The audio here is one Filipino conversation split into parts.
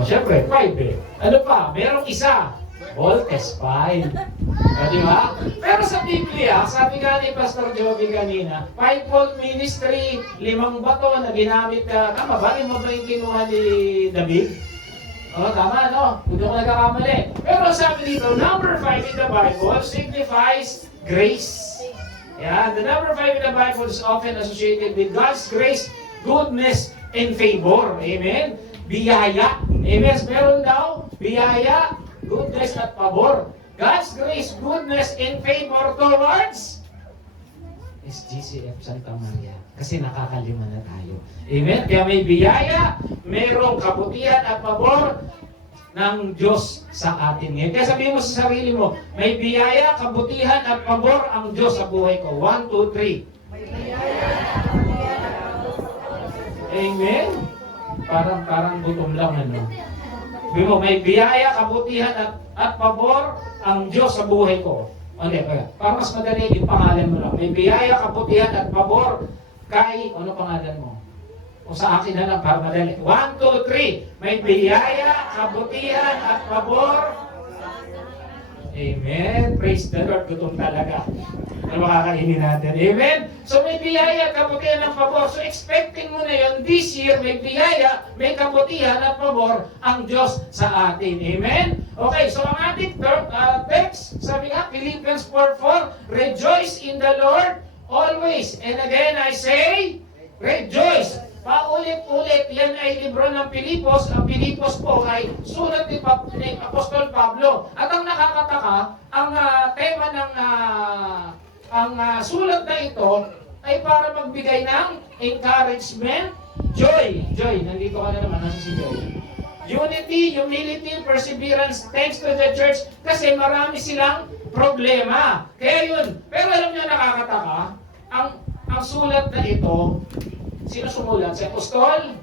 O, syempre, 5 eh. Ano pa? Merong isa. Voltes 5. Di ba? Pero sa Biblia, sabi nga ni Pastor Joby kanina, 5-fold ministry, 5 bato na ginamit ka. Tama ba? 5 ba yung kinuha ni David? O, tama, no? Hindi ko nagkakamali. Pero sabi dito, number 5 in the Bible signifies grace. Yeah, the number 5 in the Bible is often associated with God's grace, goodness, and favor. Amen? Biyaya. Amen? Meron daw, biyaya, goodness, at pabor. God's grace, goodness, and favor towards SGCF Santa Maria. Kasi nakakalima na tayo. Amen? Kaya may biyaya, mayroong kabutihan at pabor ng Diyos sa atin ngayon. Kaya sabihin mo sa sarili mo, may biyaya, kabutihan at pabor ang Diyos sa buhay ko. 1, 2, 3. May biyaya, kabutihan at pabor. Amen? Parang gutom lang, ano? Sabihin mo, may biyaya, kabutihan at pabor ang Diyos sa buhay ko. Hindi, para mas madali yung pangalan mo lang. May biyaya, kabutihan at pabor kay, ano pangalan mo? O sa akin na lang, para madali. 1, 2, 3. May biyaya, kabutihan, at pabor. Amen. Praise the Lord. Gutom talaga. Ano makakainin natin? Amen. So may biyaya, kabutihan, at pabor. So expecting mo na yun, this year, may biyaya, may kabutihan, at pabor ang Diyos sa atin. Amen. Okay, so ang ating text, sabi nga, Philippians 4:4, rejoice in the Lord always. And again, I say, rejoice. Paulit-ulit, yan ay libro ng Pilipos. Ang Pilipos po ay sulat ni Apostol Pablo. At ang nakakataka, ang tema ng sulat na ito ay para magbigay ng encouragement, joy. Joy, nandito ka na naman, nasa si Joy. Unity, humility, perseverance, thanks to the church, kasi marami silang problema. Kaya yun, pero alam nyo nakakataka, ang sulat na ito, sino sumulat? Si Apostol?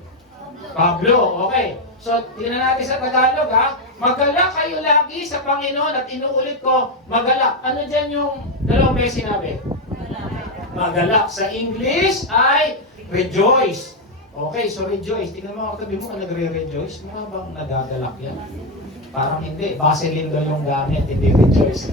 Pablo. Okay. So, tingnan natin sa Tagalog, ha? Magalak kayo lagi sa Panginoon at inuulit ko, magalak. Ano dyan yung dalawang may sinabi? Magalak. Sa English ay rejoice. Okay, so rejoice. Tingnan mo ako, tabi mo ka nagre-rejoice. Mukha bang nagagalak yan? Parang hindi. Vaseline daw yung gamit, hindi rejoice.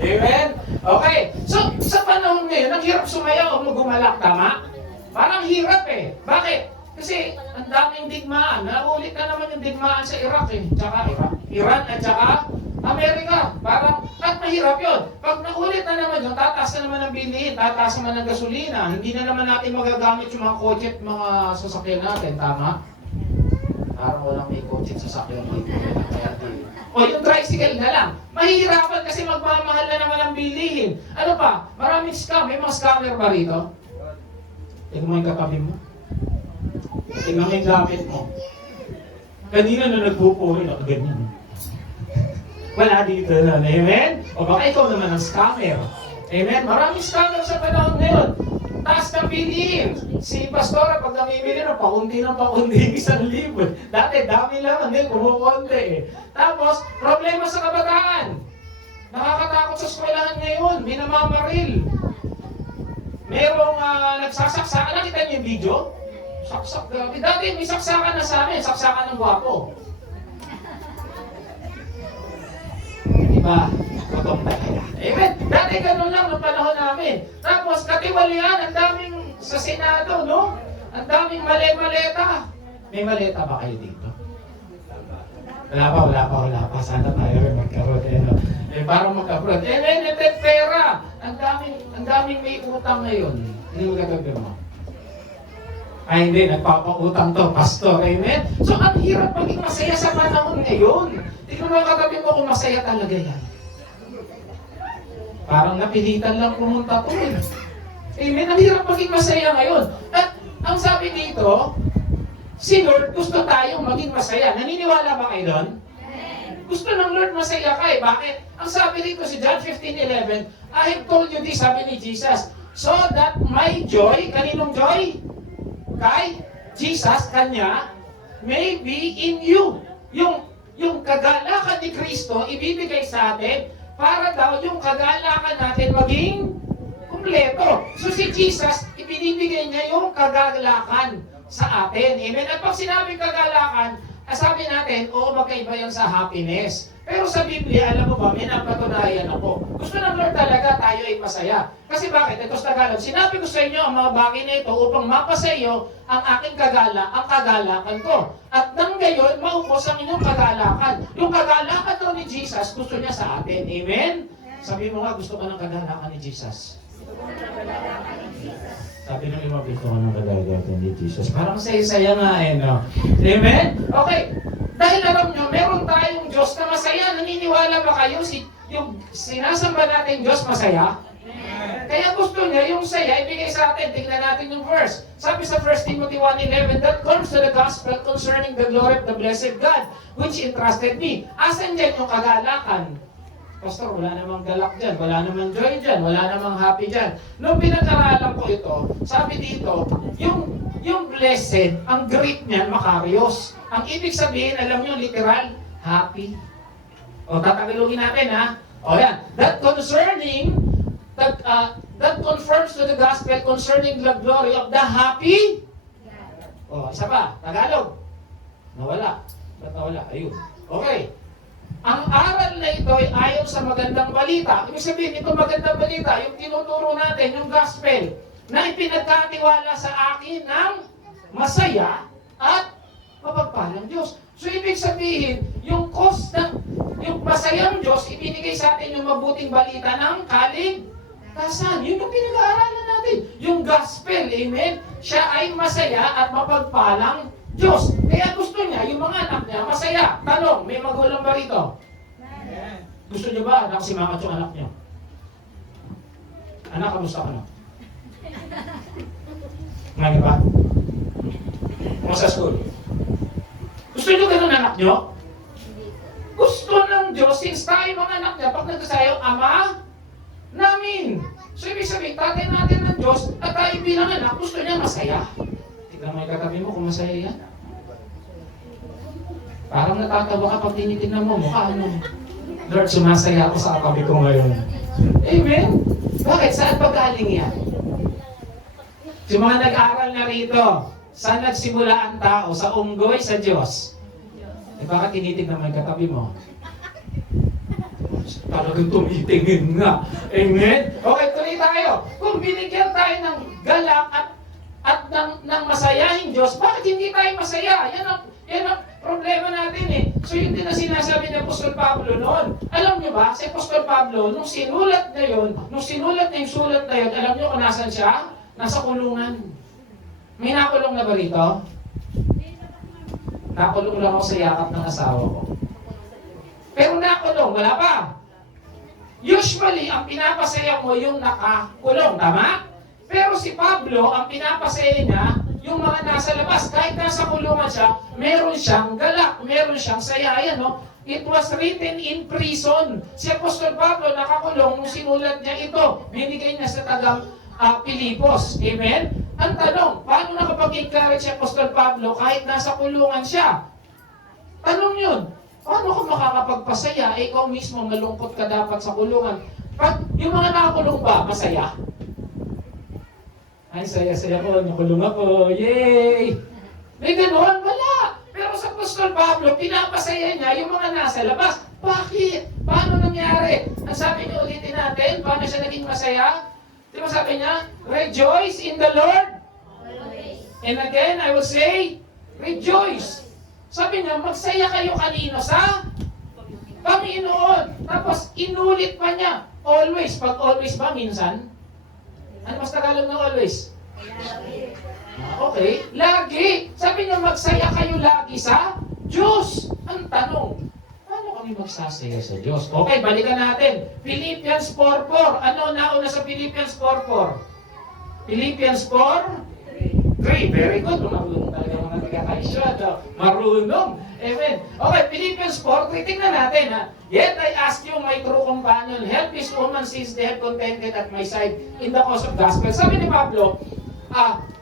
Amen? Okay. So, sa panahon ngayon, ang hirap sumayaw o gumalak, tama? Parang hirap eh. Bakit? Kasi ang daming digmaan. Naulit na naman yung digmaan sa Iraq eh. Tsaka Iran at tsaka Amerika. Parang, at mahirap yun. Pag naulit na naman yun, tataas na naman ang bilihin, tataas naman ang gasolina. Hindi na naman natin magagamit yung mga kotse at mga sasakyan natin. Tama? Parang walang may kotse at sasakyan dito. O yung tricycle na lang. Mahihirapan kasi magmamahal na naman ang bilihin. Ano pa? Maraming scam. May mga scammer ba rito? Tingnan mo yung katabi mo. Tingnan mo yung gamit mo. Kanina na nagpupuri, ganyan. Wala dito na. Amen? O baka ikaw naman ang scammer. Amen? Maraming scammer sa panahon ngayon. Taas ng bilihin. Si Pastora, pag namimili ng paundi, 1,000. Dati, dami lang. Hindi, kumukonti eh. Tapos, problema sa kabataan. Nakakatakot sa eskwelahan ngayon. Minamamaril. Merong nagsasaksakan. Nakita niyo yung video? Saksak. Dati may saksakan na sa amin. Saksakan ng gwapo. Diba? Gutom talaga. Amen. Dati ganun lang noong panahon namin. Tapos katiwalian, ang daming sa Senado, no? Ang daming maleta. May maleta ba kayo dito? Wala pa. Sana tayo rin magkaroon. Parang magkaroon. Amen. Pera. Ang daming may utang ngayon. Hindi mo gagawin mo. Ay hindi, nagpapautang to, pastor. Amen? So, ang hirap maging masaya sa panahon ngayon. Tingnan mo ang katabi mo kung masaya talaga yan. Parang napilitan lang pumunta to. Amen? Ang hirap maging masaya ngayon. At ang sabi dito, si Lord gusto tayong maging masaya. Naniniwala ba kayo doon? Gusto ng Lord masaya ka eh. Bakit? Ang sabi dito si John 15:11, I have told you this, sabi ni Jesus, so that my joy, kaninong joy? Kay Jesus, kanya, may be in you. Yung kagalakan ni Kristo, ibibigay sa atin, para daw yung kagalakan natin maging kumpleto. So si Jesus, ibinibigay niya yung kagalakan sa atin. Amen? At pag sinabing kagalakan, Sabi natin, oo, magkaiba yan sa happiness. Pero sa Biblia, alam mo ba, may napatunayan ako. Gusto ng Lord talaga tayo ay masaya. Kasi bakit? Ito sa Tagalog, sinabi ko sa inyo ang mga bagay na ito upang mapasayo ang aking ang kagalakan ko. At nang gayon, maubos ang inyong kagalakan. Yung kagalakan daw ni Jesus, gusto niya sa atin. Amen? Sabi mo nga, gusto ko ng kagalakan ni Jesus. Sabi ng iba, gusto ko ng kagalakan ni Jesus. Parang saya-saya nga no? Amen? Okay. Dahil alam nyo, meron tayong Diyos na masaya. Naniniwala ba kayo? Yung sinasamba natin Diyos masaya? Kaya gusto niya yung saya ibigay sa atin. Tingnan natin yung verse. Sabi sa 1 Timothy 1:11, that comes to the gospel concerning the glory of the blessed God, which entrusted me. Asan dyan yung kagalakan? Pastor, wala namang galak dyan, wala namang joy dyan, wala namang happy dyan. Nung pinag-aralan ko ito, sabi dito, yung blessed, ang Greek niyan, makarios. Ang ibig sabihin, alam niyo, literal, happy. O, tatagalogin natin, ha? O, yan. That confirms to the gospel concerning the glory of the happy. O, isa pa, Tagalog. Nawala. Ba't nawala? Ayun. Okay. Ang aral na ito ay ayon sa magandang balita. Ibig sabihin, ito magandang balita, yung tinuturo natin, yung gospel, na ipinagkatiwala sa akin ng masaya at mapagpalang Diyos. So, ibig sabihin, yung masayang Diyos, ibinigay sa atin yung mabuting balita ng kaligtasan. Yun yung pinag-aaralan natin. Yung gospel, amen? Siya ay masaya at mapagpalang Diyos. Kaya gusto niya, yung mga anak niya, masaya. Tanong, may magulang ba rito? Gusto niyo ba nakasimangat yung anak niyo? Anak, kamusta ka na? Ngayon ba? O sa school? Gusto niyo ganun anak niyo? Gusto ng Diyos, since tayo mga anak niya, pag nagsasayaw, Ama namin. So, ibig sabihin, tatay natin ng Diyos, at tayo bilang anak, gusto niya masaya. Tignan mo yung katabi mo kung masaya yan. Parang natatawa ka pag tinitignan mo mukha. Lord, sumasaya ako sa katabi ko ngayon. Amen? Bakit? Saan ba galing yan? Yung mga nag-aral na rito, saan nagsimula ang tao? Sa unggoy, sa Diyos? Eh bakit tinitignan mo yung katabi mo? Talagang tumitingin nga. Amen? Okay, tuloy tayo. Kung binigyan tayo ng galak at ng masayahing Diyos, bakit hindi tayo masaya? Yan ang problema natin eh. So yun din na sinasabi ni Apostol Pablo noon. Alam niyo ba, si Apostol Pablo, nung sinulat niya yung sulat na yun, alam niyo kung nasan siya? Nasa kulungan. May nakulong na ba rito? Nakulong lang ako sa yakap ng asawa ko. Pero nakulong, wala pa. Usually, ang pinapasaya mo yung nakakulong, tama? Pero si Pablo, ang pinapasaya niya, yung mga nasa labas, kahit nasa kulungan siya, meron siyang galak, meron siyang saya. Ayan, no? It was written in prison. Si Apostol Pablo nakakulong nung sinulat niya ito. Binigay niya sa tagang Pilipos. Amen? Ang tanong, paano nakapag-encourage si Apostol Pablo kahit nasa kulungan siya? Tanong yun. Paano ka makakapagpasaya? Ikaw mismo malungkot ka dapat sa kulungan. Yung mga nakakulong ba, masaya? Ay, saya-saya ko, nakulong ako, yay! May gano'n? Wala! Pero sa Apostol Pablo, pinapasaya niya yung mga nasa labas. Bakit? Paano nangyari? Ang sabi niyo ulitin natin, paano siya naging masaya? Di ba sabi niya, rejoice in the Lord. Always. And again, I will say, rejoice. Sabi niya, magsaya kayo kanino sa Panginoon. Tapos, inulit pa niya, always. Pag always ba, minsan? Ano mas Tagalog ng always? Lagi. Okay, lagi. Sabi niya, magsaya kayo lagi sa Diyos. Ang tanong, paano kami magsasaya sa Diyos? Okay, balikan natin. Philippians 4:4. Ano nauna sa Philippians 4:4? Philippians 4:3. Very good. Marunong talaga mga taga-kaisyo. Marunong. Amen. Okay, Philippians 4:3. Tingnan natin, ha. Yet I ask you, my true companion, help this woman since they have contented at my side in the cause of gospel. Sabi ni Pablo,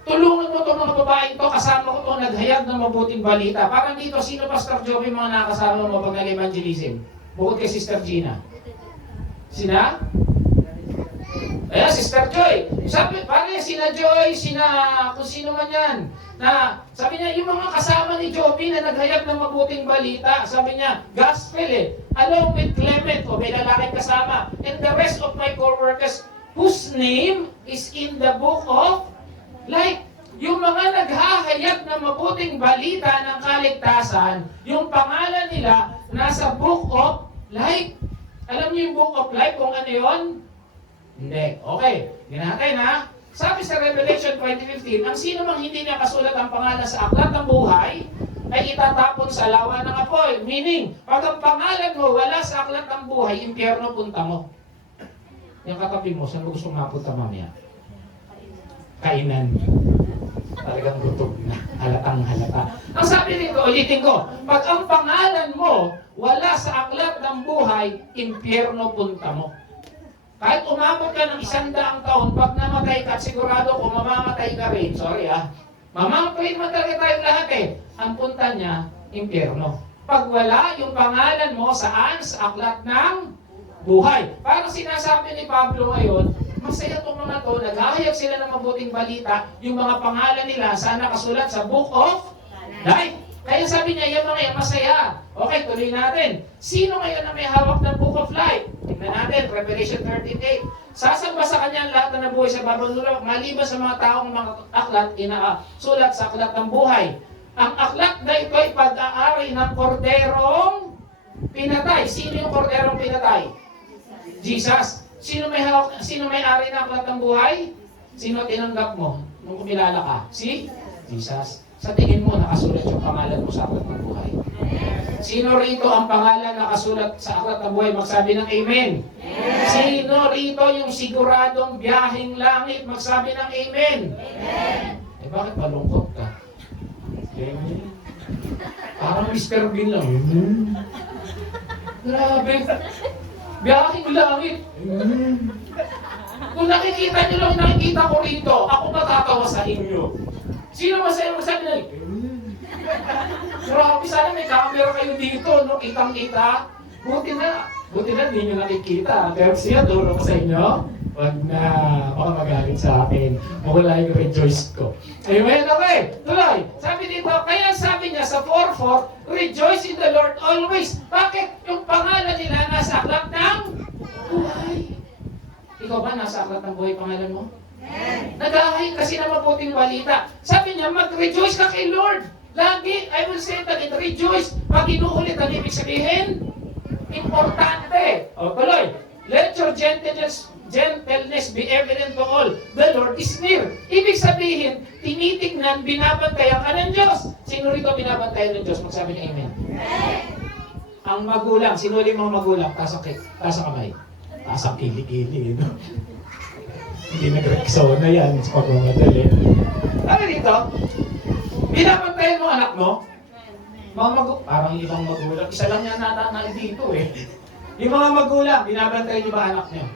tulungan mo itong mga babaeng to, kasama ko itong naghayag ng mabuting balita. Parang dito, sino Pastor Joey mga nakasama mo pag nag-evangelism? Bukod kay Sister Gina. Sina? Ayan, Sister Joy. Sabi, pare, sina Joy, kung sino man yan, na, sabi niya, yung mga kasama ni Joby na naghayag ng mabuting balita, sabi niya, gospel along with Clement, o may lalaking kasama, and the rest of my co-workers, whose name is in the book of life. Yung mga naghahayag ng mabuting balita ng kaligtasan, yung pangalan nila nasa book of life. Alam niyo yung book of life kung ano yon? Hindi. Okay. Ginatay na. Sabi sa Revelation 20:15, ang sino mang hindi niya kasulat ang pangalan sa aklat ng buhay, ay itatapon sa lawa ng apoy. Meaning, pag ang pangalan mo wala sa aklat ng buhay, impyerno punta mo. Yung katabi mo, saan mo gusto mapunta mamaya? Kainan. Talagang gutom na. Halatang halata. Ang sabi dito, ulitin ko, pag ang pangalan mo wala sa aklat ng buhay, impyerno punta mo. Kahit umabot ka ng 100 taon, pag namatay ka, sigurado kung mamamatay ka rin, mamamatay mo talaga tayong lahat Ang punta niya, impyerno. Pag wala yung pangalan mo saan? Sa aklat ng buhay. Parang sinasabi ni Pablo ngayon, masaya itong mga to, naghahayag sila ng mabuting balita, yung mga pangalan nila saan nakasulat sa book of life. Kaya sabi niya, yung mga yan masaya. Okay, tuloy natin. Sino ngayon na may hawak ng book of life? Tingnan natin, Revelation 13:8. Sasamba sa kanya ang lahat na nabuhay sa Babylon, maliban sa mga taong mga aklat, sulat sa aklat ng buhay. Ang aklat na ito ay pag-aari ng korderong pinatay. Sino yung korderong pinatay? Jesus. Sino may ari ng aklat ng buhay? Sino tinanggap mo nung kumilala ka? Si Jesus. Sa tingin mo, nakasulat yung pangalan mo sa aklat ng buhay. Sino rito ang pangalan nakasulat sa aklat ng buhay? Magsabi ng Amen. Sino rito yung siguradong biyaheng langit? Magsabi ng Amen. Bakit malungkot ka? Amen. Parang Mr. Bean lang. Grabe. Biyaheng langit. Kung nakikita nyo lang nakikita ko rito, ako matatawa sa inyo. Sino masaya magsabi na? Grabe, sana may camera kayo dito, no? Kitang-kita. Buti na, hindi nyo nakikita. Pero siya, turo ko sa inyo. Wag na, baka magalit sa akin. Mawala yung rejoice ko. Amen, okay. Tuloy. Sabi dito, kaya sabi niya sa 4:4, rejoice in the Lord always. Bakit? Yung pangalan nila nasa aklat ng buhay. Ikaw ba nasa aklat ng buhay pangalan mo? Nag-ahay kasi na mabuting balita. Sabi niya, mag-rejoice ka kay Lord. Lagi, I will say it again, rejoice. Pag inuulit, ang ibig sabihin, importante. O, tuloy. Let your gentleness be evident to all. The Lord is near. Ibig sabihin, tinitignan, binabantayan ka ng Diyos. Sino rito binabantayan ng Diyos? Magsabi niya, Amen. Ang magulang, sinuli mga magulang, taas ang kamay. Taas ang kilig-kilig. Hindi nag-reksona yan sa pagmamadali. Ano dito? Binabantayan mo anak mo? Parang ibang magulang. Isa lang yan na dito Yung mga magulang, binabantayan niyo ba anak niyo?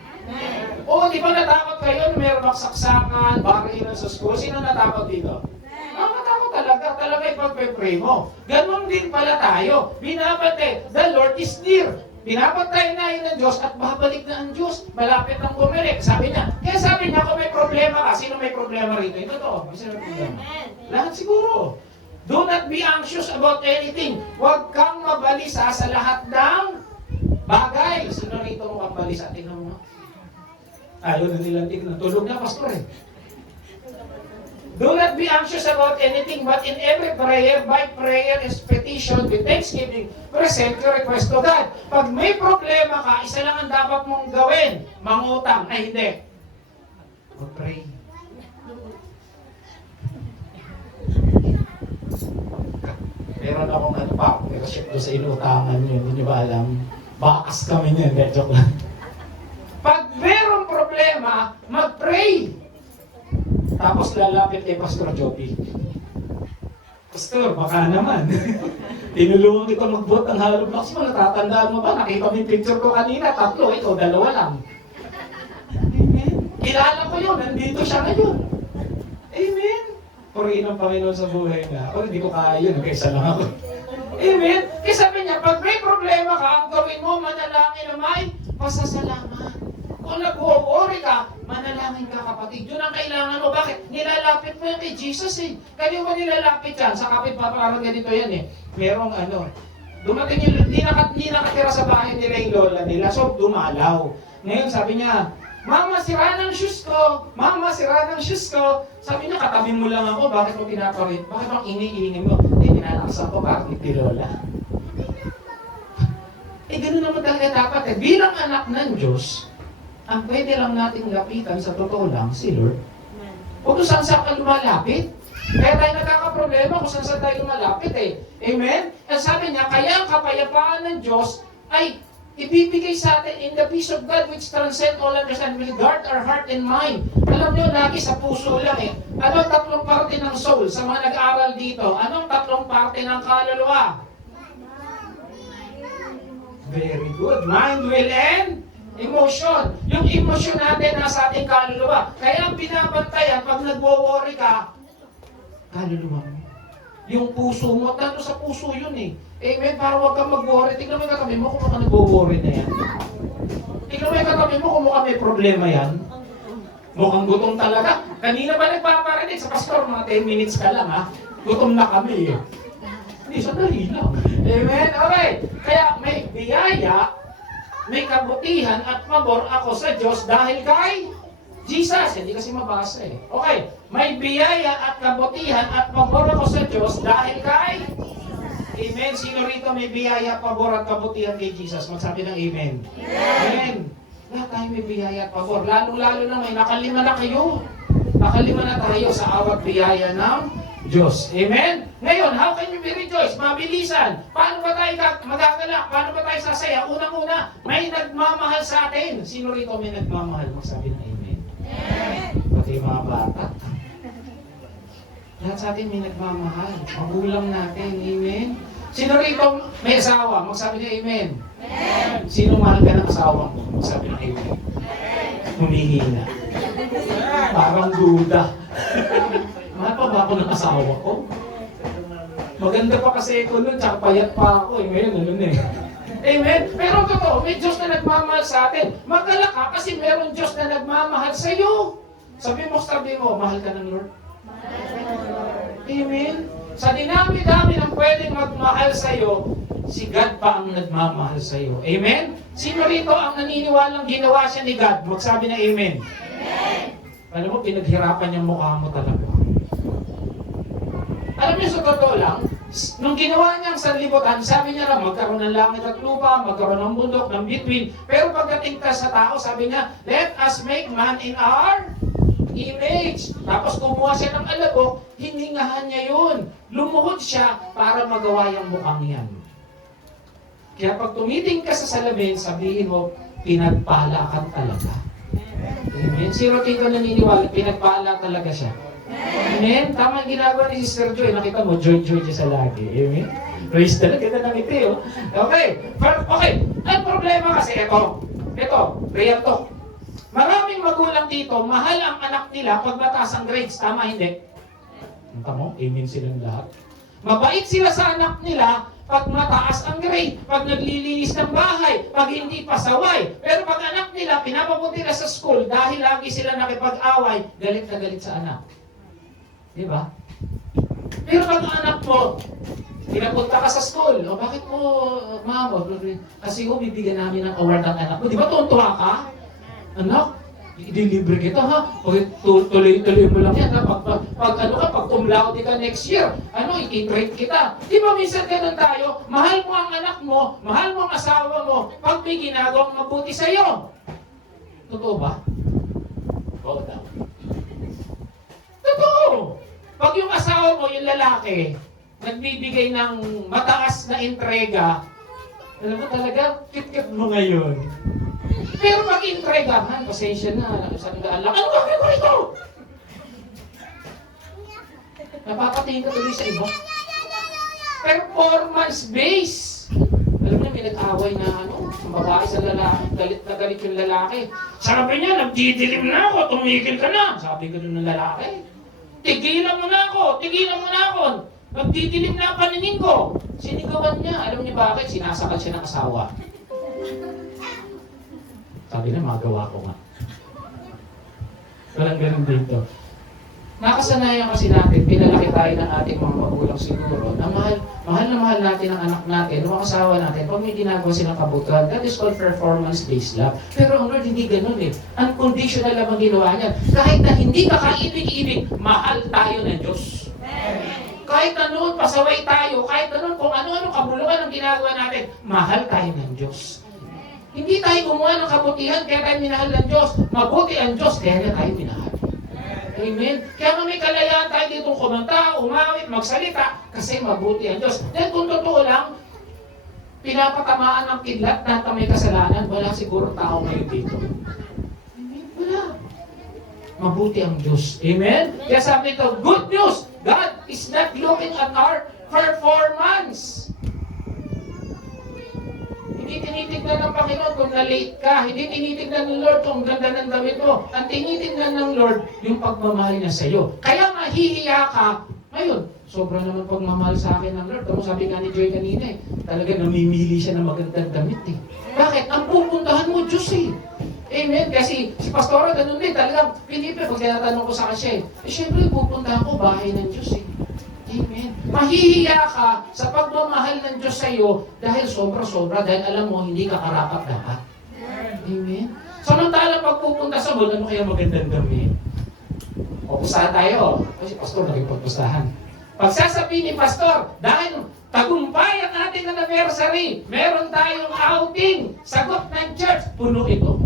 Oo, di ba natakot kayo? Meron magsaksakan, barilan sa school. Sino natakot dito? Matakot talaga. Talaga ipagpe-pray mo. Ganon din pala tayo. Binabantay. The Lord is near. Pinapatay na yun ng Diyos at babalik na ang Diyos. Malapit ang bumalik. Sabi niya. Kaya sabi niya, kung may problema ka, sino may problema rito? Ito to. Sino may problema? Lahat siguro. Do not be anxious about anything. Huwag kang mabalisa sa lahat ng bagay. Sino rito mo kang balisa? Tingnan mo. Ayaw na nilang tingnan. Tulog na, pastor Do not be anxious about anything, but in every prayer, by prayer and petition, with thanksgiving, present your request to God. Pag may problema ka, isa lang ang dapat mong gawin. Mangutang. Ay, hindi. Mag-pray. Meron akong pero doon sa inutangan nyo, hindi nyo ba alam? Bakas kami niyan. Joke lang. Pag merong problema, mag-pray. Tapos lalapit kay Pastor Joby. Pastor, baka naman. Tinulungan kita magbuhat ng hollow blocks mo. Natatandaan mo ba? Nakita mo yung picture ko kanina. 3, ikaw 2 lang. Amen. Kilala ko yun. Nandito siya ngayon. Amen. Purihin ang Panginoon sa buhay na. O, hindi ko kaya yun. Kaysa lang ako. Amen. Kaya sabi niya, pag may problema ka, ang gawin mo, manalangin na may pasasalamat. Kung nag-worry ka, manalangin manalangin ka, kapatid. Yun ang kailangan mo. Bakit? Nilalapit mo yan kay Jesus eh. Kaya mo nilalapit yan. Sa kapit parang ganito yan eh. Merong dumating yung, hindi nakatira sa bahay nila yung lola nila. So, dumalaw. Ngayon, sabi niya, Mama, sira ng shoes ko. Mama, sira ng shoes ko. Sabi niya, katabi mo lang ako. Bakit mo pinaparit? Bakit ang ini-ini mo? Hindi, pinalaksan ko. Bakit ni lola? Gano'n naman talaga dapat eh. Bilang anak ng Diyos, ang pwede lang nating lapitan sa totoo lang, si Lord. Kung saan ka lumalapit. Kaya tayo nagkakaproblema kung saan tayo lumalapit eh. Amen? At sabi niya, kaya ang kapayapaan ng Diyos ay ibibigay sa atin in the peace of God which transcends all understanding, will guard our heart and mind. Alam niyo, lagi sa puso lang eh. Anong tatlong parte ng soul sa mga nag-aaral dito? Anong tatlong parte ng kaluluwa? Very good. Mind, will, and emotion. Yung emotion natin nasa ating kaluluwa. Kaya ang binabantayan, pag nagwo-worry ka, kaluluwa mo. Yung puso mo, tanto sa puso yun eh. Amen? Para huwag kang mag-worry. Tignan mo yung katabi mo kung baka nagwo-worry na yan. Tignan mo yung katabi mo kung mukhang may problema yan. Mukhang gutom talaga. Kanina ba nagpaparinig sa pastor, mga 10 minutes ka lang ha? Gutom na kami eh. Hindi, sandali lang. Amen? Okay. Kaya may biyaya, may kabutihan at pabor ako sa Diyos dahil kay Jesus. Hindi kasi mabasa eh. Okay. May biyaya at kabutihan at pabor ako sa Diyos dahil kay Amen. Sino rito may biyaya, pabor at kabutihan kay Jesus? Magsabi ng Amen. Amen. Lahat tayo may biyaya at pabor. Lalo-lalo na may nakalima na kayo. Nakalima na tayo sa awat biyaya ng Diyos. Amen? Ngayon, how can we be rejoice? Mabilisan. Paano ba tayo magagalak? Paano ba tayo sasaya? Unang-una, may nagmamahal sa atin. Sino rito may nagmamahal? Magsabi ng Amen. Amen. Pati mga bata. Lahat sa atin may nagmamahal. Magulang natin. Amen. Sino rito may asawa? Magsabi niya Amen. Amen. Sino mahal ka ng asawa mo? Magsabi ng Amen. Amen. Humihina. Parang duda. Mahal pa ba ako ng asawa ko? Maganda pa kasi ako nun, tsaka payat pa ako. Ngayon, eh. Amen? Pero totoo, may Diyos na nagmamahal sa atin. Magdala ka kasi meron Diyos na nagmamahal sa iyo. Sabi mo, mahal ka ng Lord? Amen? Sa dinami-dami ng pwedeng magmahal sa iyo, si God pa ang nagmamahal sa iyo. Amen? Sino rito ang naniniwalang ginawa siya ni God? Magsabi na Amen. Amen. Alam mo, pinaghirapan niyang mukha mo talaga. Alam niyo, sa totoo lang, nung ginawa niyang sanlibutan, sabi niya lang, magkaroon ng langit at lupa, magkaroon ng bundok, ng bituin. Pero pagdating ka sa tao, sabi niya, let us make man in our image. Tapos kumuha siya ng alabok, hiningahan niya yun. Lumuhod siya para magawa yung mukhang yan. Kaya pag tumiting ka sa salamin, sabihin mo, pinagpala ka talaga. Amen? Sino dito naniniwala, pinagpala talaga siya. Amen? Tama ang ginagawa ni Sister Joy. Nakita mo, Joy siya sa lagi. Amen? Praise the Lord. Kita lang ito, oh. Okay. Okay. Ang problema kasi, ito, real talk. Maraming magulang dito, mahal ang anak nila pag mataas ang grades. Tama, hindi? Tama mo? Amen silang lahat. Mabait sila sa anak nila pag mataas ang grade, pag naglilinis ng bahay, pag hindi pasaway. Pero pag anak nila, pinapapunti na sa school dahil lagi sila nakipag-away, galit na galit sa anak. Di ba? Pero pag anak mo, pinapunta ka sa school, o bakit mo, mama, kasi bibigyan namin ng award ng anak mo. Di ba tuwa ka? Anak, i-deliver kita ha. Tuloy-tuloy mo lang yan ha. Pag cum laude ka next year, i-treat kita. Di ba minsan ganun tayo? Mahal mo ang anak mo, mahal mo ang asawa mo, pag may ginagawang mabuti sa'yo. Totoo ba? Oo daw. Totoo! Pag yung asawa mo, yung lalaki, nagbibigay ng mataas na entrega, alam mo talaga, kit-kit mo ngayon. Pero pag entregahan, pasensya na, sabi ka, ano gagawin ko ito? Napapatingin ka tuloy sa iba. Performance base. Alam mo na, may nag-away na ang babae sa lalaki, galit na galit yung lalaki. Sabi niya, nagdidilim na ako, tumigil ka na. Sabi ko ng lalaki, tigilan mo na ako. Magdidilim na ang paningin ko. Sinigawan niya. Alam niyo bakit? Sinasakal siya ng asawa. Sabi na, magawa ko nga. Walang ganun dito. Nakasanayan kasi natin, pinalaki tayo ng ating mga magulang siguro, na mahal natin ang anak natin, ang asawa natin, pag may ginagawa silang kabutuhan, that is called performance-based love. Pero ang Lord, hindi ganun eh. Unconditional lang ang ginawa niya. Kahit na hindi ka kaibig-ibig, mahal tayo ng Diyos. Kahit na noon, pasaway tayo, kahit na noon, kung ano-ano kabulukan ang ginagawa natin, mahal tayo ng Diyos. Hindi tayo gumawa ng kabutihan, kaya tayo minahal ng Diyos. Mabuti ang Diyos, kaya niya tayo minahal. Amen. Kaya may kalayaan tayo ditong kumanta, umawit, magsalita, kasi mabuti ang Diyos. Then kung totoo lang, pinapatamaan ng kidlat na may kasalanan, wala siguro tao ngayon dito. Amen. Wala. Mabuti ang Diyos. Amen? Kaya sabi ito, good news! God is not looking at our performance. Hindi tinitignan ng Panginoon kung na-late ka. Hindi tinitignan ng Lord kung ganda ng gawin mo. Ang tinitignan ng Lord, yung pagmamahal niya sa iyo. Kaya mahihiya ka. Ngayon, sobra naman pagmamahal sa akin ng Lord. Sabi nga ni Joy kanina eh, talaga namimili siya ng magandang damit eh. Bakit? Ang pupuntahan mo, Diyos eh. Amen? Kasi si Pastora ganun din. Talagang, Pilipe, pag tinatanong ko sa kasya eh, syempre pupuntahan ko bahay ng Diyos eh. Amen. Mahihiya ka sa pagmamahal ng Diyos sa iyo dahil sobra-sobra, dahil alam mo, hindi ka karapat-dapat. Amen. Samantala, pag pupunta sa mall, ano kaya magandang damit? O, pustahan tayo. Kasi Pastor, naging pagpustahan. Pagsasabi ni Pastor, dahil tagumpay ang ating anniversary, meron tayong outing, sagot ng church, puno ito.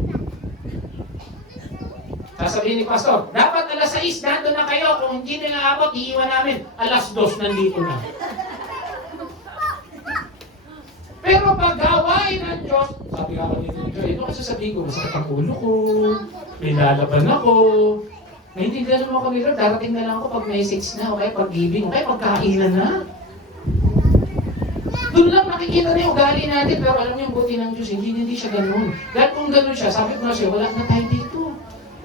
Sasabihin ni Pastor, dapat alas 6 nandun na kayo. Kung hindi nyo naabot, iiwan namin. Alas 2 nandito na. Pero pag gawain ng Diyos, sabi nga kami dito, ano kasi sabihin ko, masakit ang ulo ko, may lalaban ako. Naintindihan naman ako nila, darating na lang ako pag may 6 na, o kaya pag-ibig, o kaya pagkainan na. Doon lang nakikita na yung ugali natin, pero alam niyo yung buti ng Diyos, hindi siya ganun. Dahil kung ganun siya, sabi ko na siya, wala na tayo dito.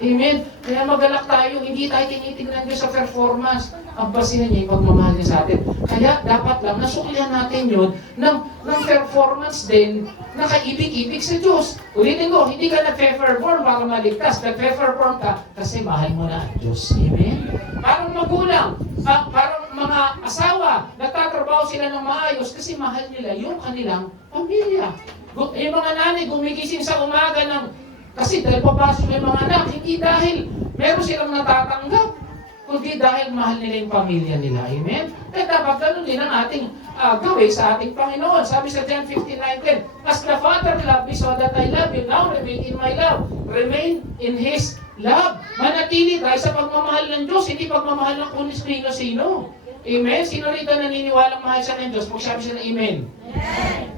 Amen. Kaya magalak tayo, hindi tayo tinitingnan Diyos sa performance. Ang basihan niya, yung pagmamahal niya sa atin. Kaya dapat lang, nasuklihan natin yun ng performance din na kaibig-ibig sa Diyos. Ulitin ko, hindi ka nag-perform para maligtas. Nag-perform ka kasi mahal mo na ang Diyos. Amen. Parang magulang, parang mga asawa, nagtatrabaho sila ng maayos kasi mahal nila yung kanilang pamilya. Yung mga nanay, gumigising sa umaga ng kasi dahil papasok yung mga anak, hindi dahil meron silang natatanggap, kundi dahil mahal nila yung pamilya nila. Amen? Kaya dapat ganun din ang ating gawin sa ating Panginoon. Sabi sa John 15:19, as the Father loved me, so that I love you, now remain in my love. Remain in His love. Manatili tayo sa pagmamahal ng Diyos, hindi pagmamahal ng kung sino-sino. Amen? Sino rito naniniwalang mahal siya ng Diyos? Magsabi siya ng Amen. Amen.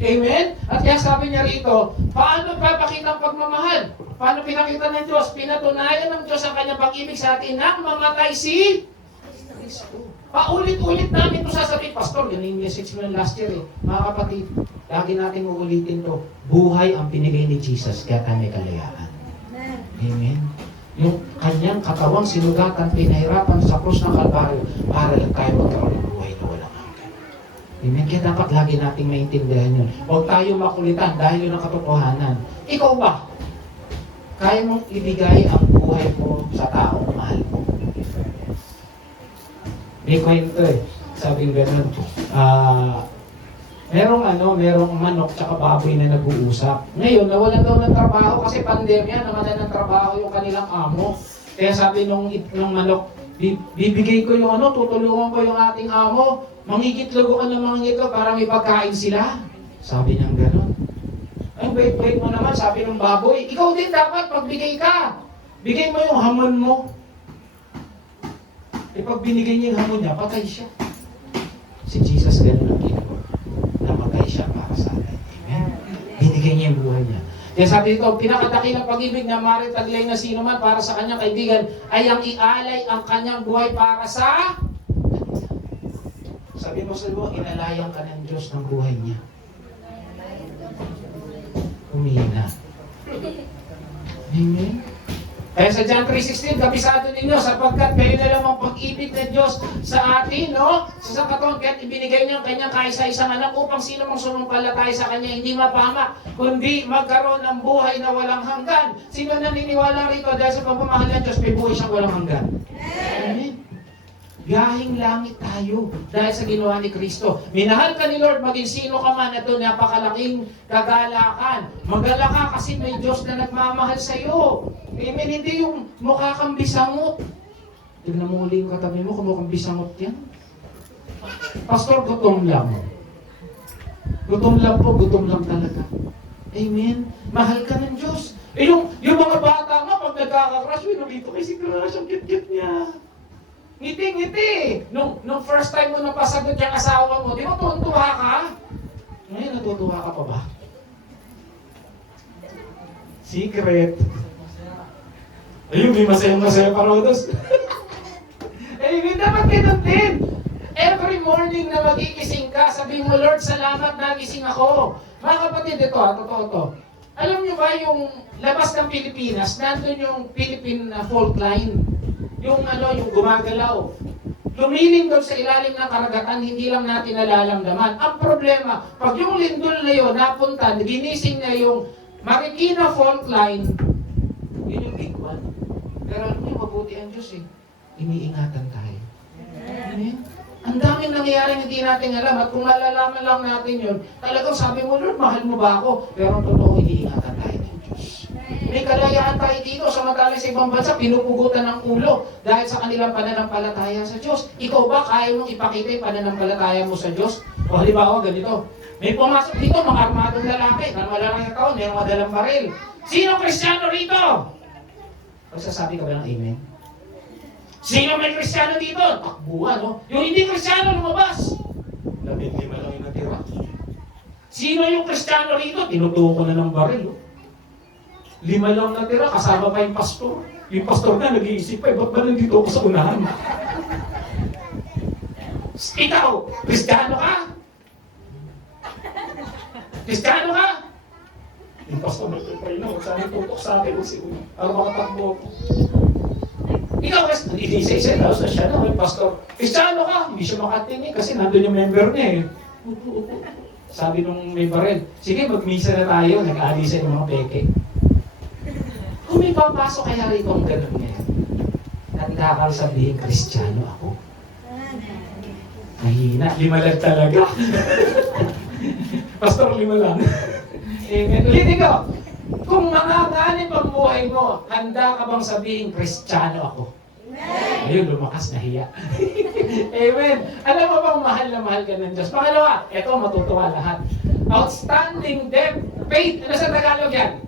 Amen? At kaya sabi niya rito, paano papakita ang pagmamahal? Paano pinakita ng Diyos? Pinatunayan ng Diyos ang kanyang pag-ibig sa atin na mamatay si Kristo. Paulit-ulit namin ito sasabihin. Pastor, yan yung message mo last year eh. Mga kapatid, lagi natin uulitin to. Buhay ang pinigay ni Jesus, kaya tayo may kalayaan. Amen? Yung kanyang katawang sinugatan, pinahirapan sa krus ng Kalbaryo para lang tayo magkaroon ng buhay na walang hanggan. Amen? Kaya dapat lagi nating maintindihan yun. Huwag tayo makulitan dahil yun ang katotohanan. Ikaw ba? Kaya mong ibigay ang buhay mo sa taong mahal mo? May kwento eh. Sabing ganun. Merong manok tsaka baboy na nag-uusap. Ngayon, nawalan daw ng trabaho kasi pandemya, nawalan ng trabaho yung kanilang amo. Kaya sabi nung manok, bibigay ko yung tutulungan ko yung ating amo, mangigitlogo ka ng mga itlog para may pagkain sila. Sabi niyang gano'n. Ay, wait mo naman, sabi ng baboy, ikaw din dapat magbigay ka. Bigay mo yung hamon mo. E pag binigay niya yung hamon niya, patay siya. Si Jesus gano'n ang ginawa. Namatay siya para sa atin. Amen? Binigay niya yung buhay niya. Kaya sabi dito, pinakadakilang pag-ibig na maritaglay na sino man para sa kanyang kaibigan ay ang ialay ang kanyang buhay para sa... Sabi mo sa iyo, inalayan ka ng Diyos ng buhay niya. Humina. Amen? Kaya sa John 3:16, kabisado ninyo, sapagkat kayo na lang ang pag-ibig ng Diyos sa atin, no? Sa katawan, kaya't ibinigay niya ang kanyang kaisa-isang anak upang sino mang sumampalataya sa kanya, hindi mapama, kundi magkaroon ng buhay na walang hanggan. Sino naniniwala rito dahil sa pagmamahal ng Diyos, may buhay siyang walang hanggan? Amen. Biyahing langit tayo dahil sa ginawa ni Kristo. Minahal ka ni Lord, maging sino ka man, ito napakalaking kagalakan. Magala ka kasi may Diyos na nagmamahal sa iyo. Amen. Hindi yung mukha kang bisangot. Tignan mo uli yung katabi mo, kung mukhang bisangot yan. Pastor, gutom lang. Gutom lang po, gutom lang talaga. Amen. Mahal ka ng Diyos. Yung mga bata nga, pag nagkaka-crush, nandito kay si Crush, ang cute-cute niya. Ngiti-ngiti. Nung first time mo napasagot yung asawa mo, di ba tuwan-tuwa ka? Ngayon, natutuwa ka pa ba? Secret. Ayun, may masaya-masaya pa rodos. Ayun, dapat ganun din. Every morning na magigising ka, sabihin mo, Lord, salamat nagising ako. Mga kapatid, ito totoo to. Alam niyo ba yung labas ng Pilipinas, nandun yung Philippine fault line. Yung gumagalaw. Lumiling doon sa ilalim ng karagatan, hindi lang natin nalalamdaman. Ang problema, pag yung lindol na yun, napunta, ginising na yung Marikina fault line, yun yung big one. Pero alam niyo, mabuti ang Diyos eh. Iniingatan tayo. Amen? Ang daming nangyayari hindi natin alam. At kung malalaman lang natin yun, talagang sabi mo, Lord, mahal mo ba ako? Pero ang totoo, iniingatan tayo ng Diyos. May kalayaan tayo dito, samantalang sa ibang bansa, pinupugutan ng ulo dahil sa kanilang pananampalataya sa Diyos. Ikaw ba, kaya mong ipakita yung pananampalataya mo sa Diyos? O halimbawa, ganito. May pumasok dito, mga armadong lalaki, na malalaki taon, may mga dalang baril. Sino Kristiyano rito? Magsasabi ka ba ng amen? Sino may Kristiyano dito? Takbuhan, no? Yung hindi Kristiyano, lumabas. 15 lang yung natira. Sino yung Kristiyano rito? Tinutuko na ng baril, no? 5 lang natira, kasama pa yung pastor. Yung pastor na nag-iisip pa, ba't ba nandito ako sa unahan? Ikaw, Kristiyano ka? Kristiyano ka? Yung pastor nagpapay na, saan yung tutok sa akin? Para makatakbo ako. Ikaw, isa-isa daw sa siya na, yung pastor. Kristiyano ka? Hindi siya makatingin kasi nandun yung member niya eh. Sabi nung may baril, sige, magmisa na tayo, nag-alisa yung mga peke. Kung may papasok kaya rito ang ganun ngayon, nagkakal sabihin, Kristiyano ako. Mahina, 5 lang talaga. Pastor, 5 lang. Amen. Ulitin ko, kung manganganib ang buhay mo, handa ka bang sabihin, Kristiyano ako? Ayun, lumakas na hiya. Amen. Alam mo bang mahal na mahal ka ng Diyos? Pangalawa, eto matutuwa lahat. Outstanding debt, faith. Ano sa Tagalog yan?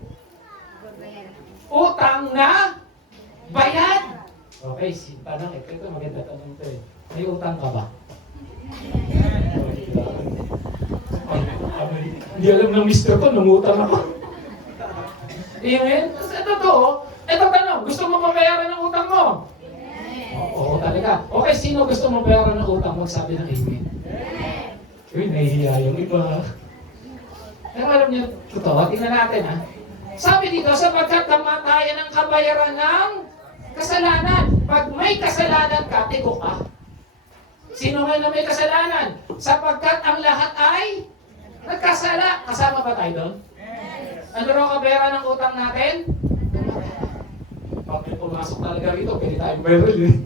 Utang na bayad. Okay, tanong ito. Ito maganda tanong ito eh. May utang ka ba? Hindi alam ng mister ko, nangutang ako. Amen? Ito to, ito tanong, gusto mo mabayaran ng utang mo? Oo, talaga. Okay, sino gusto mo bayaran ng utang? Magsabi ng amen. Uy, nahihiya yung iba. Pero alam niyo, totoo, tingnan natin ha. Sabi dito, sapagkat kamatayan ang kabayaran ng kasalanan. Pag may kasalanan ka, tiko ka. Sino nga na may kasalanan? Sapagkat ang lahat ay nagkasala. Kasama ba tayo doon? Ano raw kabayaran ng utang natin? Pag may pumasok talaga rito, pwede tayong baril eh.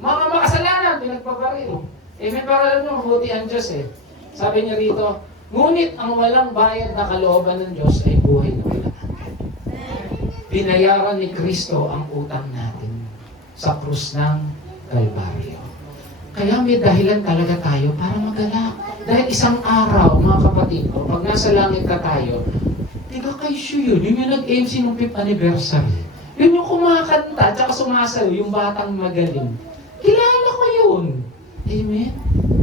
Mga makasalanan, pinagpabaril. Amen, para alam nyo, mabuti ang Diyos eh. Sabi niya rito, ngunit ang walang bayad na kalooban ng Diyos ay buhay na pinakangkat. Binayaran ni Kristo ang utang natin sa krus ng Kalbaryo. Kaya may dahilan talaga tayo para magalak. Dahil isang araw, mga kapatid ko, pag nasa langit ka tayo, tiga kay Shu yun yung nag-MC ng 5th anniversary. Yun yung kumakanta at saka sumasayo, yung batang magaling. Kilala ko yun. Amen?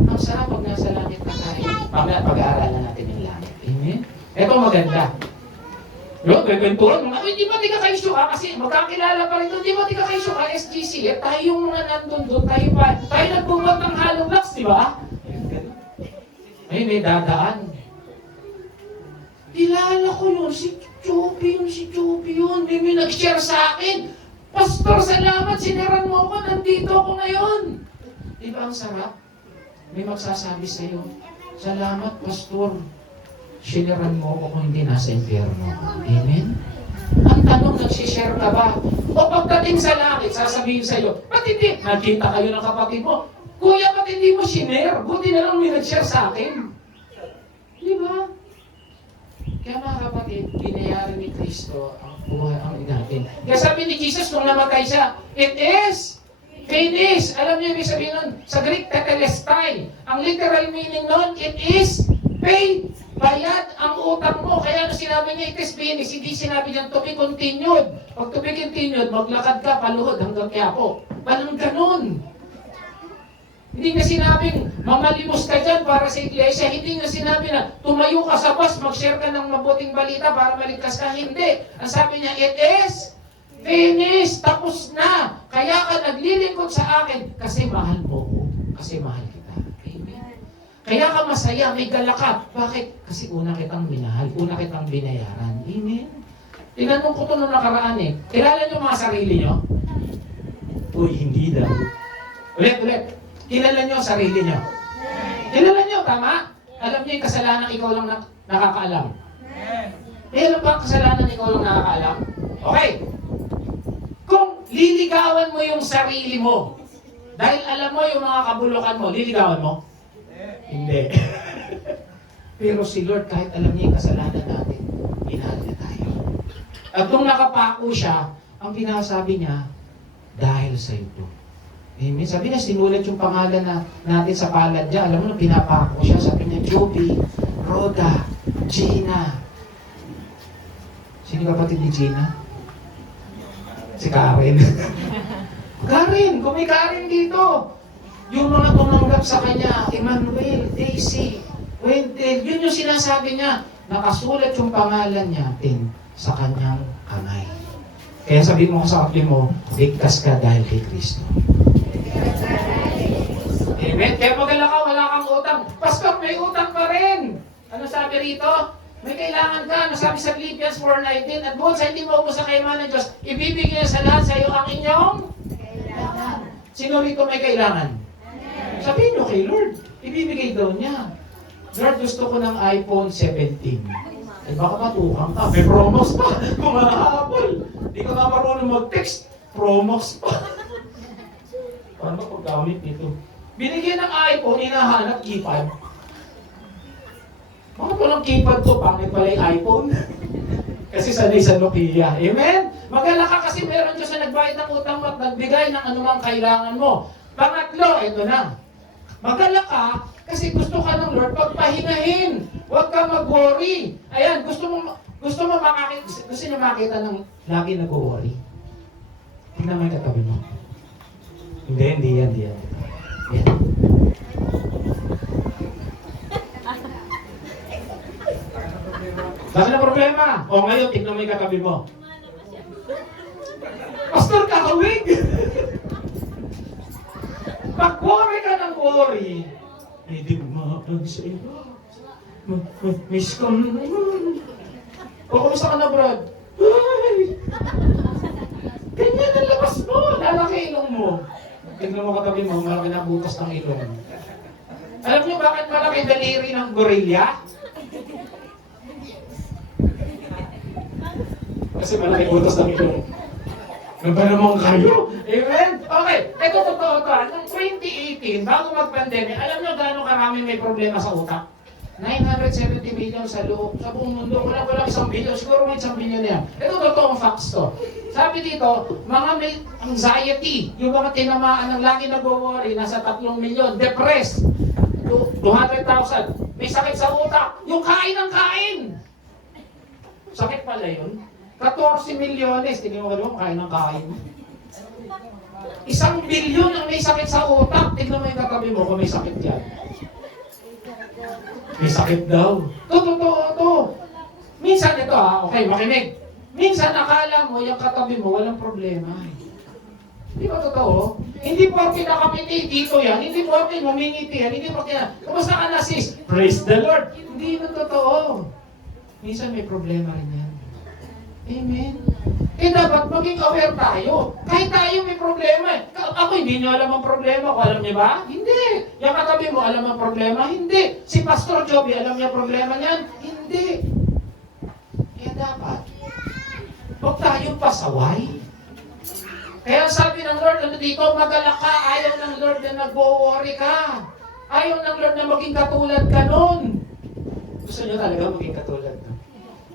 Ang sarap pag nasa langit ka tayo. Mamaya pag-aaralan natin yung langit. Amen? Ito maganda. Yun, kwentuhan mga, di ba di ka kayo Shu kasi magkakilala pa rin doon, di ba di ka kayo Shu SGC, tayo yung mga nandun doon, tayo nagbumat ng hollow blocks, di ba? Ay, may dadaan. Kilala ko yun, Si Joby yun. May nag-share sa akin. Pastor, salamat, siniran mo ako, nandito ako ngayon. Di ba ang sarap? May magsasabi sa iyo, salamat, Pastor, siniran mo ako kung hindi nasa impyerno. Amen? Ang tanong, nagsishare ka ba? O pagdating sa langit, sasabihin sa iyo, ba't hindi? Nakita kayo ng kapatid mo. Kuya, ba't hindi mo sinare? Buti na lang may nag-share sa akin. Di ba? Kaya mga kapatid, binayari ni Kristo ang buhay ang natin. Kaya sabi ni Jesus, nung namatay siya, it is finished. Alam niyo yung sabihin nun? Sa Greek, tetelestai. Ang literal meaning nun, it is paid. Bayad ang utang mo. Kaya ano sinabi niya, it is finished. Hindi sinabi niya, to be continued. Pag to be continued, maglakad ka, paluhod hanggang Quiapo. Walang ganun. Hindi niya sinabing, mamalimos ka dyan para sa iglesia. Hindi niya sinabi na, tumayo ka sa bus, mag-share ka ng mabuting balita para maligtas ka. Hindi. Ang sabi niya, it is finished. Tapos na. Kaya ka naglilingkod sa akin kasi mahal mo ko. Kasi mahal kita. Amen. Kaya ka masaya, may gala ka. Bakit? Kasi una kitang minahal. Una kitang binayaran. Amen. Tinanong ko ito nung nakaraan eh. Kilala niyo mga sarili niyo? Uy, hindi daw. Ulit. Kilala niyo ang sarili niyo. Kilala niyo, tama? Alam niyo yung kasalanan ikaw lang nakakaalam. Alam ba ang kasalanan ikaw lang nakakaalam? Okay. Kung liligawan mo yung sarili mo, dahil alam mo yung mga kabulukan mo, liligawan mo? Hindi. Pero si Lord, kahit alam niya yung kasalanan natin, minahal niya tayo. At nung nakapako siya, ang pinasabi niya, dahil sa ito. Amen. Sabi niya, sinulat yung pangalan natin sa palad niya. Alam mo, nung pinapako siya, sabi niya, Joby, Rhoda, Gina. Sino kapatid ni Gina? Si Karen. Karen, kung may Karen dito. Yung mga tumanggap sa kanya, Emmanuel, Daisy, Wendell, yun yung sinasabi niya. Nakasulat yung pangalan natin sa kanyang kamay. Kaya sabi mo sa kapatid mo, ligtas ka dahil kay Kristo. Amen? Kaya magala ka, wala kang utang. Pastor, may utang pa rin. Ano sabi rito? May kailangan ka. Ano sabi sa Philippians 4:19? At buwan sa hindi mo ubos sa kaimanan ng Diyos, ibibigay sa lahat sa iyo ang inyong kailangan. Sino rito may kailangan? Sabihin nyo kay Lord. Ibibigay daw niya. Lord, gusto ko ng iPhone 17. Eh baka matukang ka. May promos pa. Kumahabol. Hindi ko na marunong mag-text. Promos pa. Paano paggamit nito? Binigyan ng iPhone, hinahanap keypad. Bakit walang keypad to? Pangit pala yung iPhone. Kasi sanay sa Nokia. Amen? Magala ka kasi meron Diyos na nagbayad ng utang mo at nagbigay ng anumang kailangan mo. Pangatlo, ito na. Magala ka kasi gusto ka ng Lord pagpahinahin. Huwag ka mag-worry. Ayan, gusto mo makita ng lagi nag-worry. Tingnan mo yung katabi mo. Hindi yan. Yan. Bakit na problema? O ngayon, tignan mo yung katabi mo. Pastor, kakawig! Pag-worry ka ng worry, hindi mo sa iyo. Miss ka naman. O, kumusta ka na, Brad? Ay! Ganyan ang labas mo! Lalaki ilong mo. Tignan mo katabi mo, malaki na butas ng ilong. Alam niyo bakit malaki daliri ng gorilla? Kasi malaki butas ng ilong. Ano ba naman kayo? Amen? Okay, ito totoo to. Noong 2018, bago mag-pandemic, alam niyo gaano karami may problema sa utak? 970 million sa buong mundo. Wala 1 billion. Siguro may 1 billion na yan. Ito totoong facts to. Sabi dito, mga may anxiety, yung mga tinamaan ng lagi nag-worry, nasa 3 milyon. Depressed, 200,000. May sakit sa utak. Yung kain ng kain. Sakit pala yun. 14 milyones. Tingnan mo kayo, kain ng kain. 1 bilyon ang may sakit sa utak. Tingnan mo yung katabi mo kung may sakit yan. May sakit daw. Totoo to. Minsan ito okay, makinig. Minsan akala mo, yung katabi mo, walang problema. Di ba totoo? Hindi porke nakapiti dito yan, hindi porke mamingiti yan, hindi porke yan. Kumusta ka na sis? Praise the Lord. Hindi na totoo. Minsan may problema rin yan. Amen. Eh dapat maging aware tayo. Kahit tayo may problema eh. Ako hindi nyo alam ang problema ko. Alam niyo ba? Hindi. Yung katabi mo alam ang problema? Hindi. Si Pastor Joby alam niya problema niyan? Hindi. Kaya dapat, huwag tayong pasaway. Kaya sabi ng Lord, ano dito, magalak ka. Ayaw ng Lord na nag-worry ka. Ayaw ng Lord na maging katulad ka nun. Gusto niyo talaga maging katulad nun?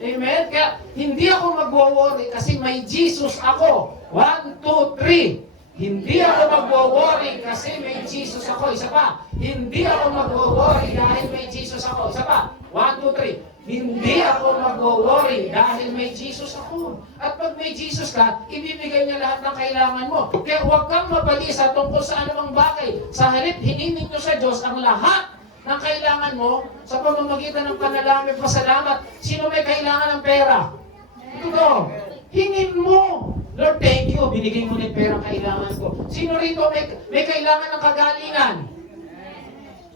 Amen? Kaya hindi ako mag-worry kasi may Jesus ako. 1, 2, 3. Hindi ako mag-worry kasi may Jesus ako. Isa pa. Hindi ako mag-worry dahil may Jesus ako. Isa pa. 1, 2, 3. Hindi ako mag-worry dahil may Jesus ako. At pag may Jesus ka, ibibigay niya lahat ng kailangan mo. Kaya huwag kang mabalisa tungkol sa anumang bagay. Sa halip, hiniling nyo sa Diyos ang lahat ng kailangan mo sa pamamagitan ng panalangin at pasalamat. Sino may kailangan ng pera? Ito. Hingin mo. Lord, thank you. Binigay mo na yung pera kailangan ko. Sino rito may kailangan ng kagalingan?